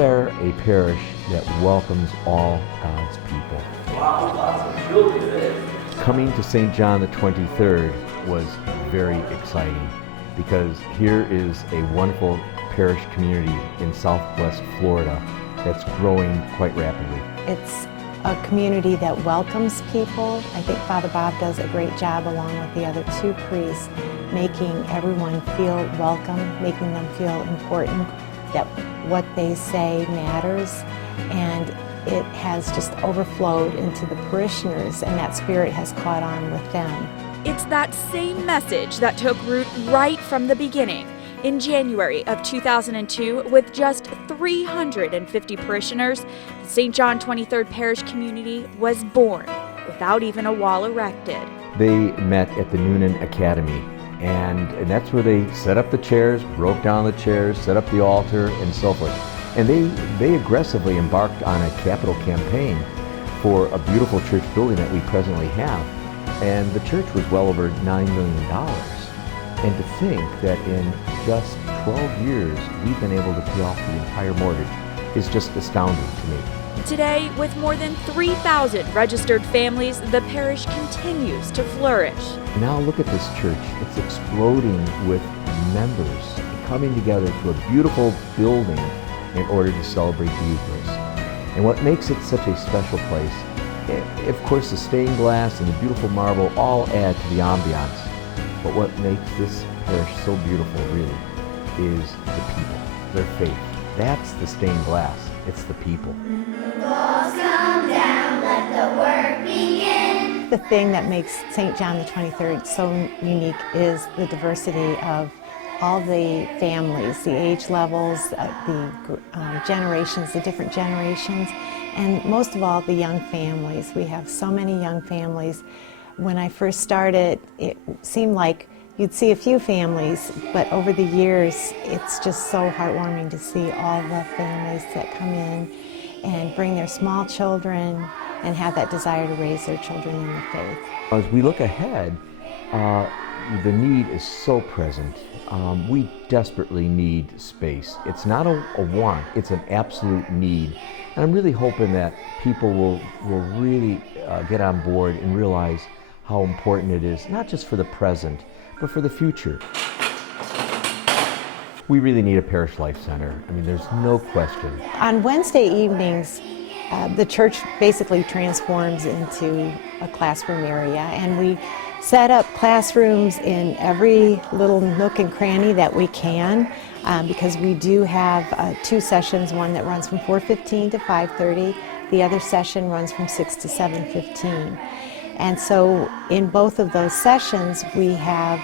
are a parish that welcomes all God's people. Wow, lots of children today. Coming to St. John the 23rd was very exciting because here is a wonderful parish community in Southwest Florida that's growing quite rapidly. It's a community that welcomes people. I think Father Bob does a great job along with the other two priests, making everyone feel welcome, making them feel important, that what they say matters, and it has just overflowed into the parishioners, and that spirit has caught on with them. It's that same message that took root right from the beginning. In January of 2002, with just 350 parishioners, the St. John 23rd Parish community was born without even a wall erected. They met at the Noonan Academy, and that's where they set up the chairs, broke down the chairs, set up the altar, and so forth. And they aggressively embarked on a capital campaign for a beautiful church building that we presently have. And the church was well over $9 million. And to think that in just 12 years, we've been able to pay off the entire mortgage is just astounding to me. Today, with more than 3,000 registered families, the parish continues to flourish. Now look at this church. It's exploding with members coming together to a beautiful building in order to celebrate the Eucharist. And what makes it such a special place, of course the stained glass and the beautiful marble all add to the ambiance. But what makes this parish so beautiful, really, is the people, their faith. That's the stained glass. It's the people. The walls come down, let the work begin. The thing that makes St. John the 23rd so unique is the diversity of all the families, the age levels, the generations, the different generations, and most of all, the young families. We have so many young families. When I first started, it seemed like you'd see a few families, but over the years, it's just so heartwarming to see all the families that come in and bring their small children and have that desire to raise their children in the faith. As we look ahead, the need is so present. We desperately need space. It's not a want, it's an absolute need. And I'm really hoping that people will really get on board and realize how important it is, not just for the present, but for the future. We really need a parish life center. I mean, there's no question. On Wednesday evenings, the church basically transforms into a classroom area, and we set up classrooms in every little nook and cranny that we can, because we do have two sessions, one that runs from 4:15 to 5:30, the other session runs from 6 to 7:15. And so in both of those sessions, we have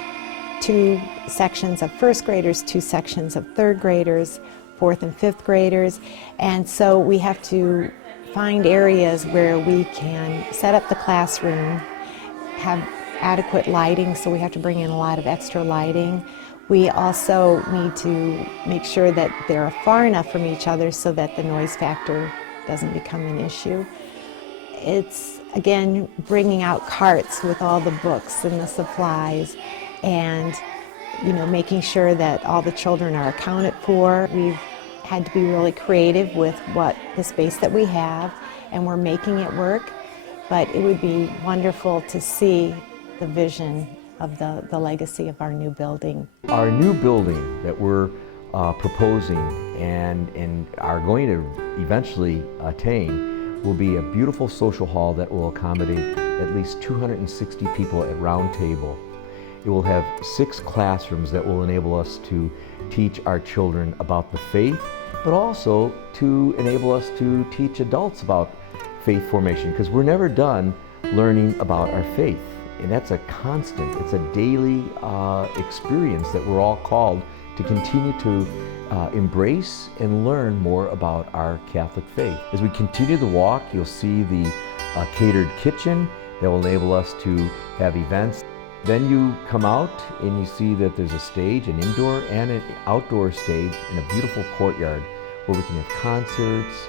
two sections of first graders, two sections of third graders, fourth and fifth graders. And so we have to find areas where we can set up the classroom, have adequate lighting, so we have to bring in a lot of extra lighting. We also need to make sure that they're far enough from each other so that the noise factor doesn't become an issue. It's, again, bringing out carts with all the books and the supplies, and making sure that all the children are accounted for. We've had to be really creative with the space that we have, and we're making it work, but it would be wonderful to see the vision of the legacy of our new building. Our new building that we're proposing and are going to eventually attain will be a beautiful social hall that will accommodate at least 260 people at round table. It will have 6 classrooms that will enable us to teach our children about the faith, but also to enable us to teach adults about faith formation, because we're never done learning about our faith. And that's a constant, it's a daily experience that we're all called to continue to embrace and learn more about our Catholic faith. As we continue the walk, you'll see the catered kitchen that will enable us to have events. Then you come out and you see that there's a stage, an indoor and an outdoor stage in a beautiful courtyard where we can have concerts,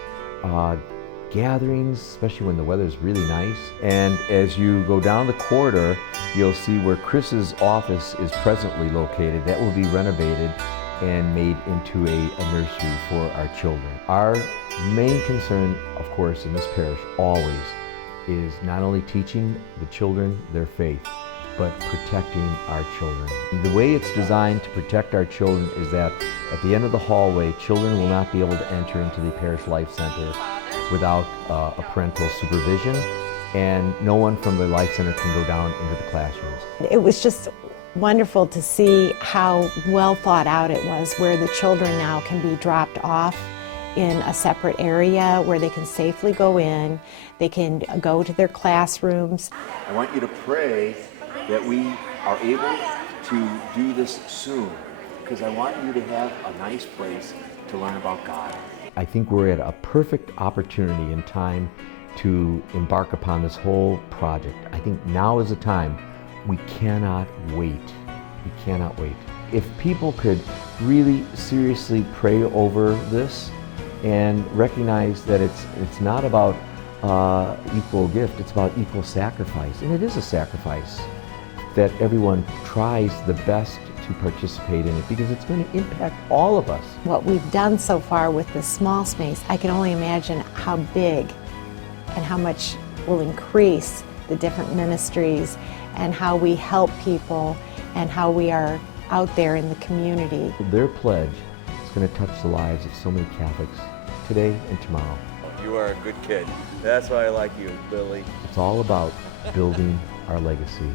gatherings, especially when the weather's really nice. And as you go down the corridor, you'll see where Chris's office is presently located. That will be renovated and made into a nursery for our children. Our main concern, of course, in this parish always is not only teaching the children their faith, but protecting our children. The way it's designed to protect our children is that at the end of the hallway, children will not be able to enter into the Parish Life Center without a parental supervision, and no one from the Life Center can go down into the classrooms. It was just wonderful to see how well thought out it was, where the children now can be dropped off in a separate area where they can safely go in, they can go to their classrooms. I want you to pray that we are able to do this soon, because I want you to have a nice place to learn about God. I think we're at a perfect opportunity in time to embark upon this whole project. I think now is the time. We cannot wait. We cannot wait. If people could really seriously pray over this and recognize that it's not about equal gift, it's about equal sacrifice. And it is a sacrifice that everyone tries the best to participate in it, because it's going to impact all of us. What we've done so far with this small space, I can only imagine how big and how much will increase the different ministries and how we help people and how we are out there in the community. Their pledge is going to touch the lives of so many Catholics today and tomorrow. You are a good kid. That's why I like you, Billy. It's all about building our legacy.